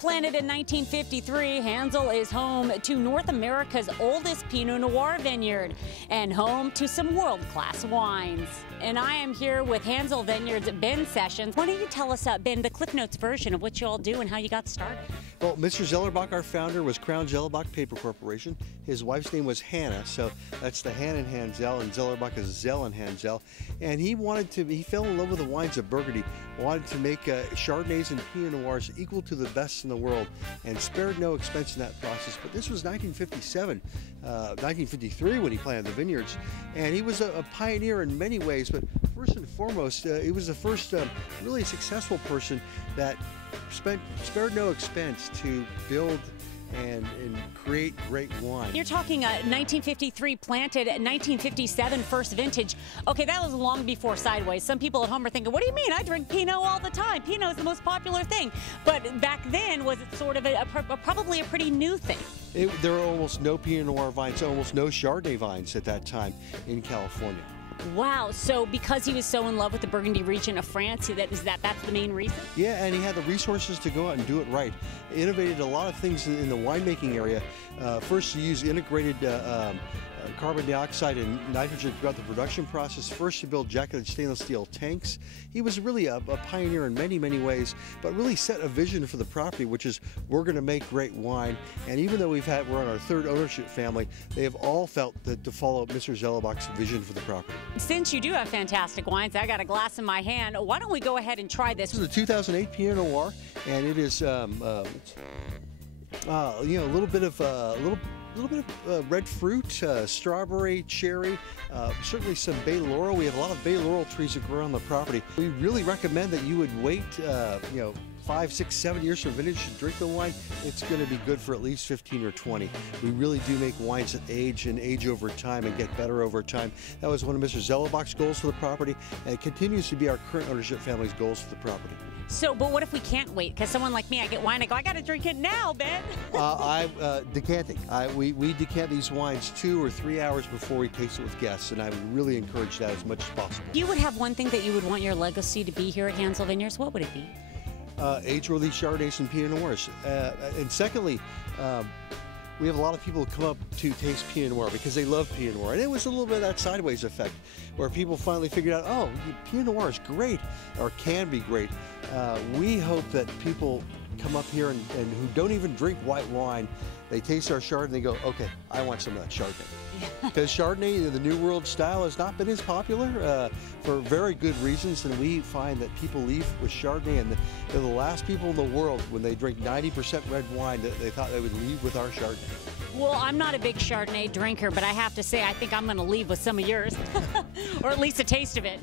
Planted in 1953, Hanzell is home to North America's oldest Pinot Noir vineyard and home to some world-class wines. And I am here with Hanzell Vineyards' Ben Sessions. Why don't you tell us, Ben, the Cliff Notes version of what you all do and how you got started? Well, Mr. Zellerbach, our founder, was Crown Zellerbach Paper Corporation. His wife's name was Hannah, so that's the Han and Hanzell, and Zellerbach is Zell and Hanzell. And he fell in love with the wines of Burgundy, wanted to make Chardonnays and Pinot Noirs equal to the best in the world, and spared no expense in that process. But this was 1953 when he planted the vineyards, and he was a pioneer in many ways. But first and foremost, he was the first really successful person that spared no expense to build and create great wine. You're talking 1953 planted, 1957 first vintage. Okay, that was long before Sideways. Some people at home are thinking, what do you mean? I drink Pinot all the time. Pinot is the most popular thing. But back then, was it sort of probably a pretty new thing? There were almost no Pinot Noir vines, almost no Chardonnay vines at that time in California. Wow, so because he was so in love with the Burgundy region of France, that's the main reason? Yeah, and he had the resources to go out and do it right. Innovated a lot of things in the winemaking area. First, he used integrated carbon dioxide and nitrogen throughout the production process. First, to build jacketed stainless steel tanks. He was really a pioneer in many, many ways, but really set a vision for the property, which is we're going to make great wine. And even though we're on our third ownership family, they have all felt that to follow Mr. Zellerbach's vision for the property. Since you do have fantastic wines, I got a glass in my hand. Why don't we go ahead and try this? This is a 2008 Pinot Noir, and it is a little bit of red fruit, strawberry, cherry, certainly some bay laurel. We have a lot of bay laurel trees that grow on the property. We really recommend that you would wait, 5, 6, 7 years from vintage to drink the wine. It's going to be good for at least 15 or 20. We really do make wines that age over time and get better over time. That was one of Mr. Zellerbach's goals for the property, and it continues to be our current ownership family's goals for the property. So, but what if we can't wait? Because someone like me, I get wine, I go, I got to drink it now, Ben. Decanting. We decant these wines 2 or 3 hours before we taste it with guests, and I would really encourage that as much as possible. If you would have one thing that you would want your legacy to be here at Hanzell Vineyards, what would it be? Age-worthy Chardonnays and Pinot Noirs. And secondly, we have a lot of people who come up to taste Pinot Noir because they love Pinot Noir. And it was a little bit of that sideways effect where people finally figured out, oh, Pinot Noir is great, or can be great. We hope that people come up here and who don't even drink white wine, they taste our Chardonnay and they go, okay, I want some of that Chardonnay. Because Chardonnay, the New World style, has not been as popular for very good reasons, and we find that people leave with Chardonnay, and they're the last people in the world when they drink 90% red wine that they thought they would leave with our Chardonnay. Well, I'm not a big Chardonnay drinker, but I have to say I think I'm going to leave with some of yours, or at least a taste of it.